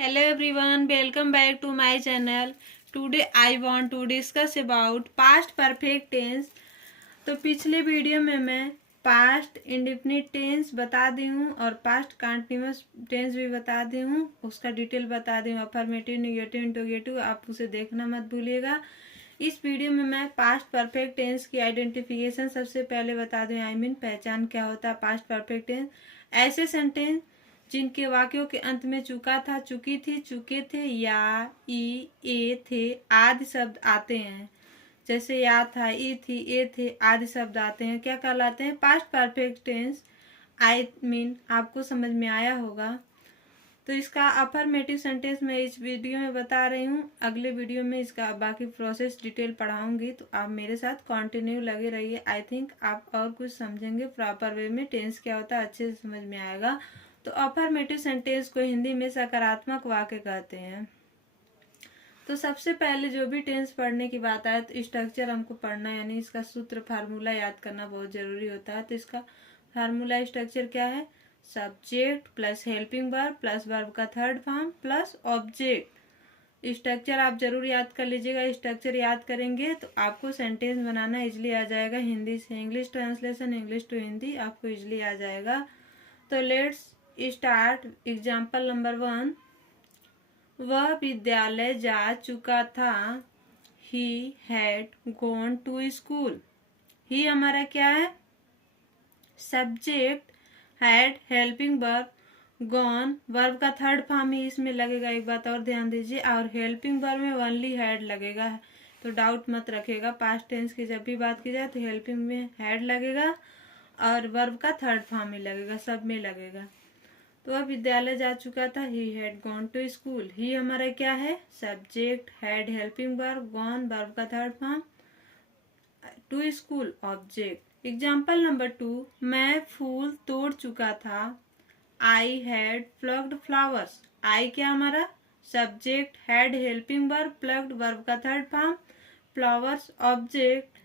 Hello everyone, welcome back to my channel. Today I want to discuss about past perfect tense. तो पिछले video में मैं past indefinite tense बता दी हूँ और पास्ट कंटिन्यूअस टेंस भी बता दी हूँ, उसका डिटेल बता दी हूँ, अफर्मेटिव, नेगेटिव, इंटरोगेटिव, आप उसे देखना मत भूलिएगा। इस वीडियो में मैं पास्ट परफेक्ट टेंस की आइडेंटिफिकेशन सबसे पहले बता दूँ, पहचान क्या होता है पास्ट परफेक्ट टेंस। ऐसे सेंटेंस जिनके वाक्यों के अंत में चुका था, चुकी थी, चुके थे, या, ई, ए थे आदि शब्द आते हैं। जैसे या था, ई थी, ए थे आदि शब्द आते हैं, क्या कहलाते हैं? Past perfect tense. आपको समझ में आया होगा। तो इसका अफर्मेटिव सेंटेंस मैं इस वीडियो में बता रही हूँ, अगले वीडियो में इसका बाकी प्रोसेस डिटेल पढ़ाऊंगी, तो आप मेरे साथ कंटिन्यू लगे रहिए। आई थिंक आप और कुछ समझेंगे प्रॉपर वे में, टेंस क्या होता है अच्छे से समझ में आएगा। तो अफर्मेटिव सेंटेंस को हिंदी में सकारात्मक वाक्य कहते हैं। तो सबसे पहले जो भी टेंस पढ़ने की बात आए तो स्ट्रक्चर हमको पढ़ना है, यानी इसका सूत्र फार्मूला याद करना बहुत जरूरी होता है। तो इसका फार्मूला स्ट्रक्चर क्या है? Subject plus helping verb plus verb का third form plus object. Structure आप जरूर याद कर लीजिएगा। स्ट्रक्चर याद करेंगे तो आपको सेंटेंस बनाना इजली आ जाएगा। हिंदी से English translation, English to Hindi आपको इजली आ जाएगा। तो लेट्स स्टार्ट। एग्जाम्पल नंबर 1, वह विद्यालय जा चुका था। He had gone to school. He हमारा क्या है? Subject, had helping verb, gone verb का थर्ड फॉर्म ही इसमें लगेगा। एक बात और ध्यान दीजिए, और हेल्पिंग वर्ब में ओनली हैड लगेगा, तो डाउट मत रखिएगा। पास्ट टेंस की जब भी बात की जाए तो हेल्पिंग में हैड लगेगा और वर्ब का थर्ड फॉर्म ही लगेगा, सब में लगेगा। तो वह विद्यालय जा चुका था। He had gone to school. He हमारा क्या है? Subject, had helping verb, gone verb का third form, to school object. Example number 2, मैं फूल तोड़ चुका था। I had plugged flowers. I क्या हमारा? Subject, had helping verb, plugged verb का थर्ड फॉर्म, फ्लावर्स ऑब्जेक्ट।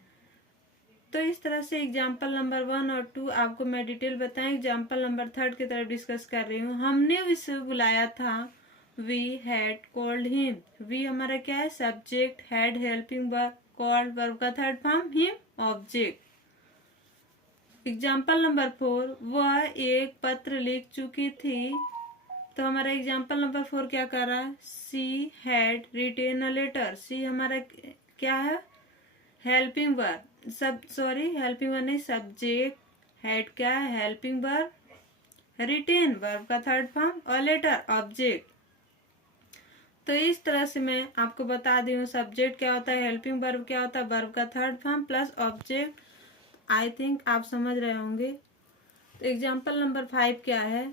तो इस तरह से एग्जाम्पल नंबर 1 और 2 आपको मैं डिटेल बताएं। एग्जाम्पल नंबर 3 की तरफ डिस्कस कर रही हूँ। हमने उसे बुलाया था। We had called him. We हमारा क्या है? Subject, had helping verb, called verb का third form, him object. Example number 4, वह एक पत्र लिख चुकी थी। तो हमारा एग्जाम्पल नंबर 4 क्या कर रहा है? She had written a letter. She हमारा क्या है? हेल्पिंग वर्ब, हेल्पिंग वर्ब नहीं, सब्जेक्ट, हेड क्या है? हेल्पिंग वर्ब, रिटेन वर्ब का थर्ड फॉर्म, और लेटर ऑब्जेक्ट। तो इस तरह से मैं आपको बता दी हूँ सब्जेक्ट क्या होता है, हेल्पिंग वर्ब क्या होता है, वर्ब का third form plus object. I think आप समझ रहे होंगे। तो एग्जाम्पल नंबर 5 क्या है?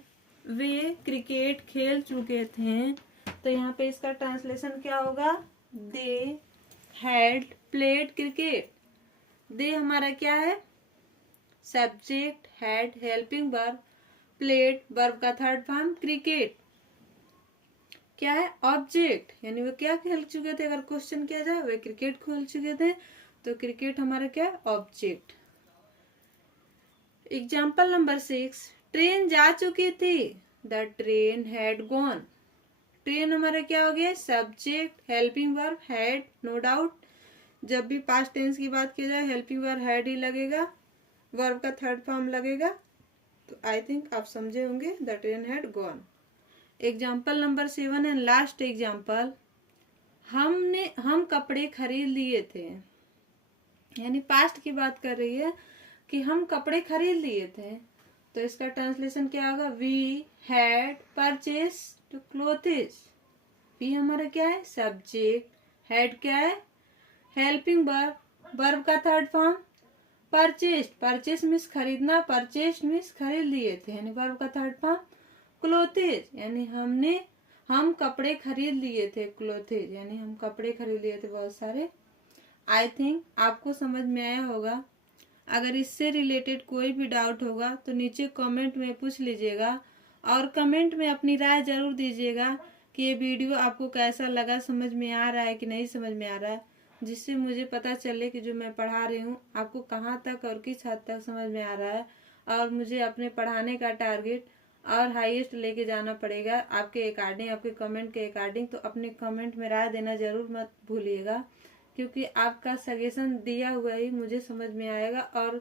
वे क्रिकेट खेल चुके थे। तो यहाँ पे इसका ट्रांसलेशन क्या होगा? They had played cricket. They हमारा क्या है? Subject, had helping verb, played verb का थर्ड फॉर्म, क्रिकेट क्या है? ऑब्जेक्ट। यानी वो क्या खेल चुके थे, अगर क्वेश्चन किया जाए वे क्रिकेट खेल चुके थे, तो क्रिकेट हमारा क्या है? ऑब्जेक्ट। एग्जाम्पल नंबर 6, ट्रेन जा चुकी थी। The train had gone. Train हमारा क्या हो गया? Subject, helping verb, had, no doubt. जब भी पास्ट टेंस की बात की जाए हेल्पिंग वर्ब हैड ही लगेगा, वर्ब का थर्ड फॉर्म लगेगा। तो आई थिंक आप समझे होंगे, the train had gone. Example number 7 and last example, हम कपड़े खरीद लिए थे। यानी पास्ट की बात कर रही है कि हम कपड़े खरीद लिए थे। तो इसका ट्रांसलेशन क्या होगा? We had purchased clothes. We हमारा क्या है? सब्जेक्ट, हैड क्या है? हेल्पिंग वर्ब, वर्ब का third form, purchased. Purchase means खरीदना, परचेस्ड मीन्स खरीद लिए थे, यानी वर्ब का थर्ड फॉर्म, क्लोथेज यानी हम कपड़े खरीद लिए थे। क्लोथेज यानी हम कपड़े खरीद लिए थे बहुत सारे। आई थिंक आपको समझ में आया होगा। अगर इससे रिलेटेड कोई भी डाउट होगा तो नीचे कमेंट में पूछ लीजिएगा, और कमेंट में अपनी राय जरूर दीजिएगा कि ये वीडियो आपको कैसा लगा, समझ में आ रहा है कि नहीं समझ में आ रहा है, जिससे मुझे पता चले कि जो मैं पढ़ा रही हूँ आपको कहाँ तक और किस हद तक समझ में आ रहा है, और मुझे अपने पढ़ाने का टारगेट और हाईएस्ट लेके जाना पड़ेगा आपके अकॉर्डिंग, आपके कमेंट के अकॉर्डिंग। तो अपने कमेंट में राय देना जरूर मत भूलिएगा, क्योंकि आपका सजेशन दिया हुआ ही मुझे समझ में आएगा। और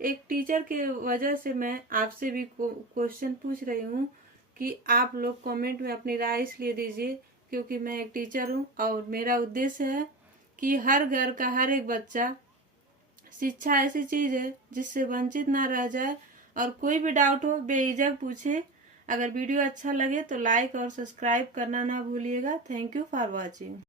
एक टीचर के वजह से मैं आपसे भी क्वेश्चन पूछ रही हूँ कि आप लोग कमेंट में अपनी राय इसलिए दीजिए क्योंकि मैं एक टीचर हूँ और मेरा उद्देश्य है कि हर घर का हर एक बच्चा, शिक्षा ऐसी चीज है जिससे वंचित ना रह जाए। और कोई भी डाउट हो बेझिझक पूछे। अगर वीडियो अच्छा लगे तो लाइक और सब्सक्राइब करना ना भूलिएगा। Thank you for watching.